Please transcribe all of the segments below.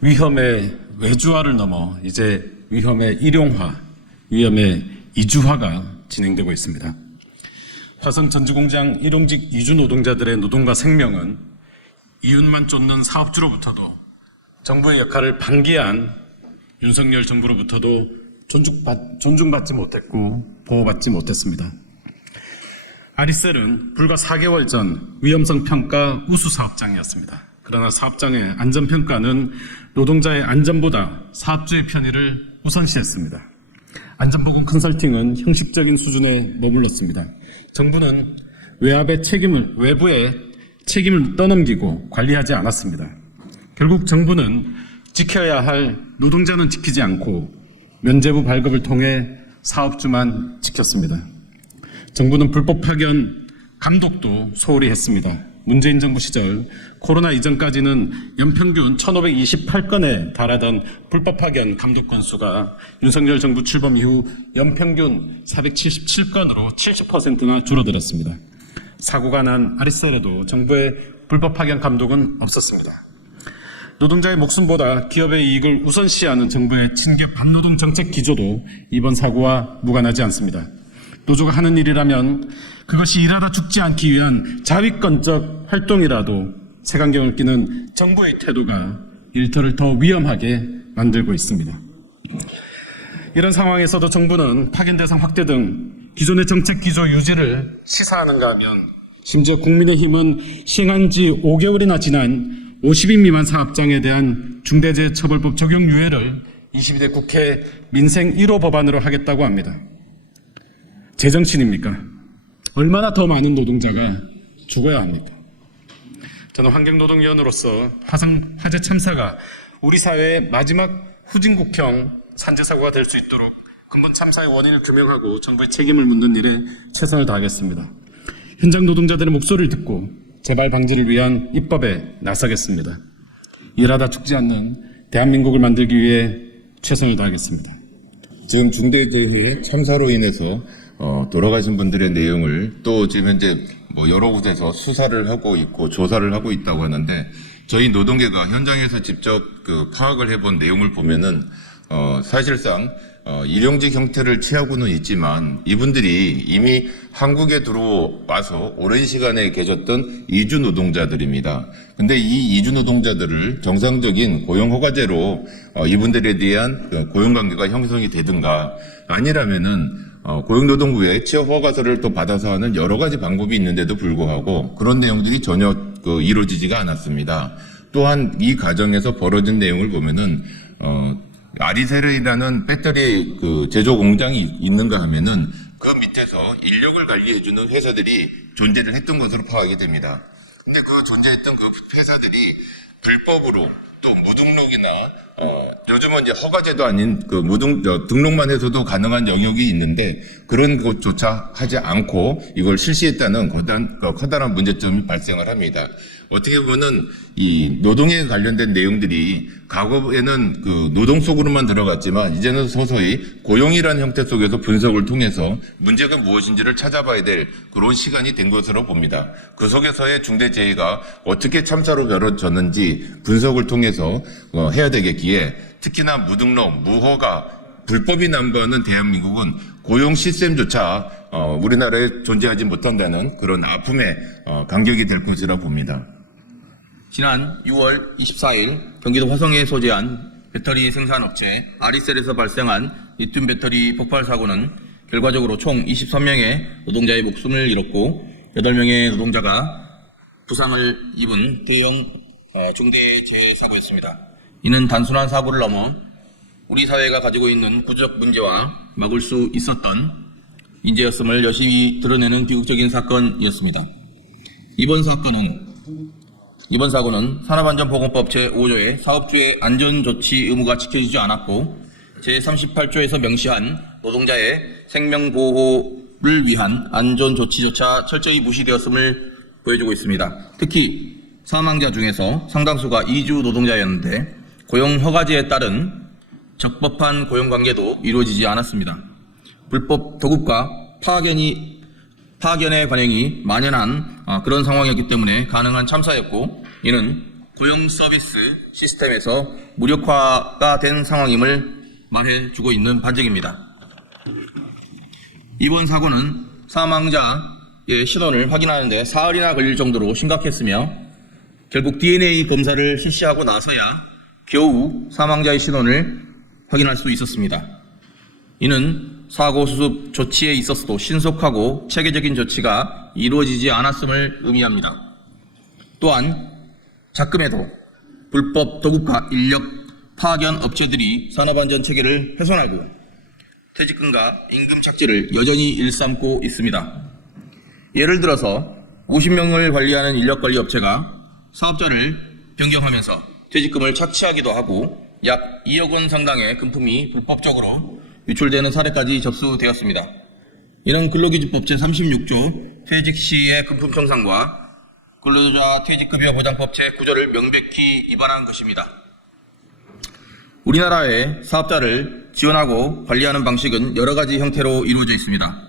위험의 외주화를 넘어 이제 위험의 일용화, 위험의 이주화가 진행되고 있습니다. 화성 전주공장 일용직 이주 노동자들의 노동과 생명은 이윤만 쫓는 사업주로부터도 정부의 역할을 방기한 윤석열 정부로부터도 존중받지 못했고 보호받지 못했습니다. 아리셀은 불과 4개월 전 위험성 평가 우수 사업장이었습니다. 그러나 사업장의 안전평가는 노동자의 안전보다 사업주의 편의를 우선시했습니다. 안전보건 컨설팅은 형식적인 수준에 머물렀습니다. 정부는 외부의 책임을 떠넘기고 관리하지 않았습니다. 결국 정부는 지켜야 할 노동자는 지키지 않고 면제부 발급을 통해 사업주만 지켰습니다. 정부는 불법 파견 감독도 소홀히 했습니다. 문재인 정부 시절 코로나 이전까지는 연평균 1528건에 달하던 불법 파견 감독 건수가 윤석열 정부 출범 이후 연평균 477건으로 70%나 줄어들었습니다. 사고가 난 아리셀에도 정부의 불법 파견 감독은 없었습니다. 노동자의 목숨보다 기업의 이익을 우선시하는 정부의 친기업 반노동 정책 기조도 이번 사고와 무관하지 않습니다. 노조가 하는 일이라면 그것이 일하다 죽지 않기 위한 자위권적 활동이라도 색안경을 끼는 정부의 태도가 일터를 더 위험하게 만들고 있습니다. 이런 상황에서도 정부는 파견 대상 확대 등 기존의 정책 기조 유지를 시사하는가 하면 심지어 국민의힘은 시행한 지 5개월이나 지난 50인 미만 사업장에 대한 중대재해처벌법 적용 유예를 22대 국회 민생 1호 법안으로 하겠다고 합니다. 제정신입니까? 얼마나 더 많은 노동자가 죽어야 합니까? 저는 환경노동위원으로서 화성 화재 참사가 우리 사회의 마지막 후진국형 산재사고가 될 수 있도록 근본 참사의 원인을 규명하고 정부의 책임을 묻는 일에 최선을 다하겠습니다. 현장 노동자들의 목소리를 듣고 재발 방지를 위한 입법에 나서겠습니다. 일하다 죽지 않는 대한민국을 만들기 위해 최선을 다하겠습니다. 지금 중대재해 참사로 인해서 돌아가신 분들의 내용을 또 지금 현재 여러 곳에서 수사를 하고 있고 조사를 하고 있다고 하는데 저희 노동계가 현장에서 직접 파악을 해본 내용을 보면은 사실상 일용직 형태를 취하고는 있지만 이분들이 이미 한국에 들어와서 오랜 시간에 계셨던 이주 노동자들입니다. 근데 이 이주 노동자들을 정상적인 고용 허가제로 이분들에 대한 고용 관계가 형성이 되든가 아니라면은 고용노동부에 취업 허가서를 또 받아서 하는 여러 가지 방법이 있는데도 불구하고 그런 내용들이 전혀 이루어지지가 않았습니다. 또한 이 과정에서 벌어진 내용을 보면은 아리셀이라는 배터리 제조 공장이 있는가 하면은 그 밑에서 인력을 관리해주는 회사들이 존재를 했던 것으로 파악이 됩니다. 근데 그 존재했던 그 회사들이 불법으로 또 무등록이나 요즘은 이제 허가제도 아닌 등록만 해서도 가능한 영역이 있는데 그런 것조차 하지 않고 이걸 실시했다는 커다란 문제점이 발생을 합니다. 어떻게 보면은 이 노동에 관련된 내용들이 과거에는 노동 속으로만 들어갔지만 이제는 서서히 고용이라는 형태 속에서 분석을 통해서 문제가 무엇인지를 찾아봐야 될 그런 시간이 된 것으로 봅니다. 그 속에서의 중대재해가 어떻게 참사로 벌어졌는지 분석을 통해서 해야 되겠기에 특히나 무등록, 무허가, 불법이 남부하는 대한민국은 고용 시스템조차 우리나라에 존재하지 못한다는 그런 아픔의 간격이 될 것이라 봅니다. 지난 6월 24일 경기도 화성에 소재한 배터리 생산업체 아리셀에서 발생한 리튬 배터리 폭발 사고는 결과적으로 총 23명의 노동자의 목숨을 잃었고 8명의 노동자가 부상을 입은 대형 중대재해 사고였습니다. 이는 단순한 사고를 넘어 우리 사회가 가지고 있는 구조적 문제와 막을 수 있었던 인재였음을 여실히 드러내는 비극적인 사건이었습니다. 이번 사고는 산업안전보건법 제5조의 사업주의 안전조치 의무가 지켜지지 않았고 제38조에서 명시한 노동자의 생명보호를 위한 안전조치조차 철저히 무시되었음을 보여주고 있습니다. 특히 사망자 중에서 상당수가 이주 노동자였는데 고용허가제에 따른 적법한 고용관계도 이루어지지 않았습니다. 불법 도급과 파견의 관행이 만연한 그런 상황이었기 때문에 가능한 참사였고 이는 고용 서비스 시스템에서 무력화가 된 상황임을 말해주고 있는 반증입니다. 이번 사고는 사망자의 신원을 확인하는 데 사흘이나 걸릴 정도로 심각했으며 결국 DNA 검사를 실시하고 나서야 겨우 사망자의 신원을 확인할 수 있었습니다. 이는 사고 수습 조치에 있어서도 신속하고 체계적인 조치가 이루어지지 않았음을 의미합니다. 또한 작금에도 불법 도급과 인력 파견 업체들이 산업안전 체계를 훼손하고 퇴직금과 임금 착지를 여전히 일삼고 있습니다. 예를 들어서 50명을 관리하는 인력관리 업체가 사업자를 변경하면서 퇴직금을 착취하기도 하고 약 2억 원 상당의 금품이 불법적으로 유출되는 사례까지 접수되었습니다. 이는 근로기준법 제36조 퇴직 시의 금품 청산과 근로자 퇴직급여 보장법 제9조를 명백히 위반한 것입니다. 우리나라의 사업자를 지원하고 관리하는 방식은 여러 가지 형태로 이루어져 있습니다.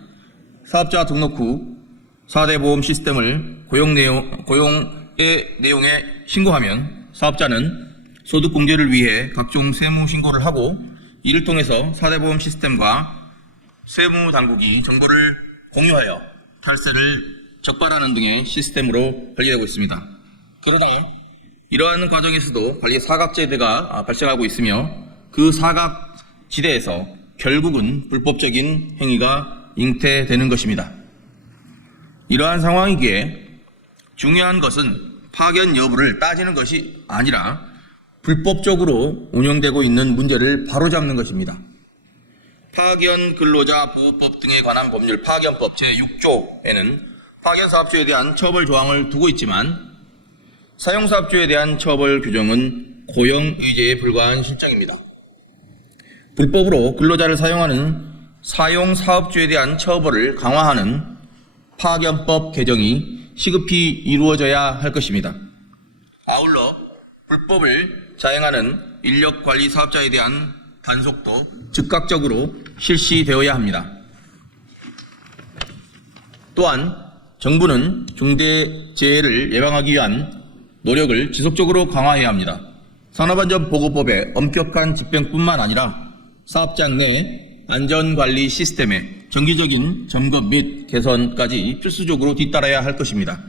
사업자 등록 후 4대 보험 시스템을 고용의 내용에 신고하면 사업자는 소득 공제를 위해 각종 세무 신고를 하고 이를 통해서 4대 보험 시스템과 세무 당국이 정보를 공유하여 탈세를 적발하는 등의 시스템으로 관리되고 있습니다. 그러나 이러한 과정에서도 관리 사각지대가 발생하고 있으며 그 사각지대에서 결국은 불법적인 행위가 잉태되는 것입니다. 이러한 상황이기에 중요한 것은 파견 여부를 따지는 것이 아니라 불법적으로 운영되고 있는 문제를 바로잡는 것입니다. 파견 근로자 보호법 등에 관한 법률 파견법 제6조에는 파견사업주에 대한 처벌 조항을 두고 있지만 사용사업주에 대한 처벌 규정은 고용의제에 불과한 실정입니다. 불법으로 근로자를 사용하는 사용사업주에 대한 처벌을 강화하는 파견법 개정이 시급히 이루어져야 할 것입니다. 아울러 불법을 자행하는 인력관리 사업자에 대한 단속도 즉각적으로 실시되어야 합니다. 또한 정부는 중대재해를 예방하기 위한 노력을 지속적으로 강화해야 합니다. 산업안전보고법의 엄격한 집행뿐만 아니라 사업장 내 안전관리 시스템의 정기적인 점검 및 개선까지 필수적으로 뒤따라야 할 것입니다.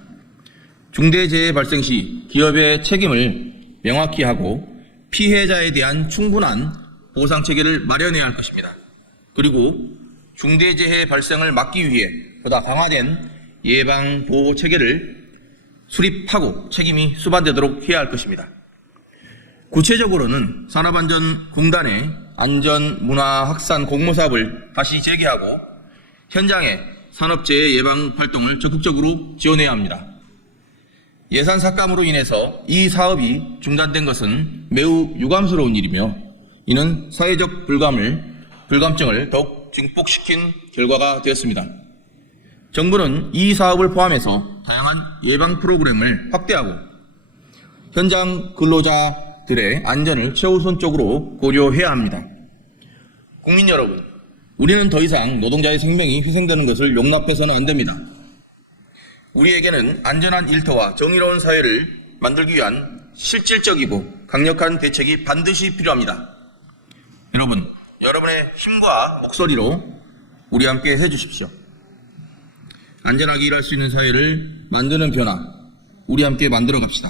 중대재해 발생 시 기업의 책임을 명확히 하고 피해자에 대한 충분한 보상체계를 마련해야 할 것입니다. 그리고 중대재해 발생을 막기 위해 보다 강화된 예방보호 체계를 수립하고 책임이 수반되도록 해야 할 것입니다. 구체적으로는 산업안전공단의 안전문화 확산 공모사업을 다시 재개하고 현장의 산업재해 예방 활동을 적극적으로 지원해야 합니다. 예산 삭감으로 인해서 이 사업이 중단된 것은 매우 유감스러운 일이며 이는 사회적 불감증을 더욱 증폭시킨 결과가 되었습니다. 정부는 이 사업을 포함해서 다양한 예방 프로그램을 확대하고 현장 근로자들의 안전을 최우선적으로 고려해야 합니다. 국민 여러분, 우리는 더 이상 노동자의 생명이 희생되는 것을 용납해서는 안 됩니다. 우리에게는 안전한 일터와 정의로운 사회를 만들기 위한 실질적이고 강력한 대책이 반드시 필요합니다. 여러분, 여러분의 힘과 목소리로 우리 함께 해주십시오. 안전하게 일할 수 있는 사회를 만드는 변화, 우리 함께 만들어 갑시다.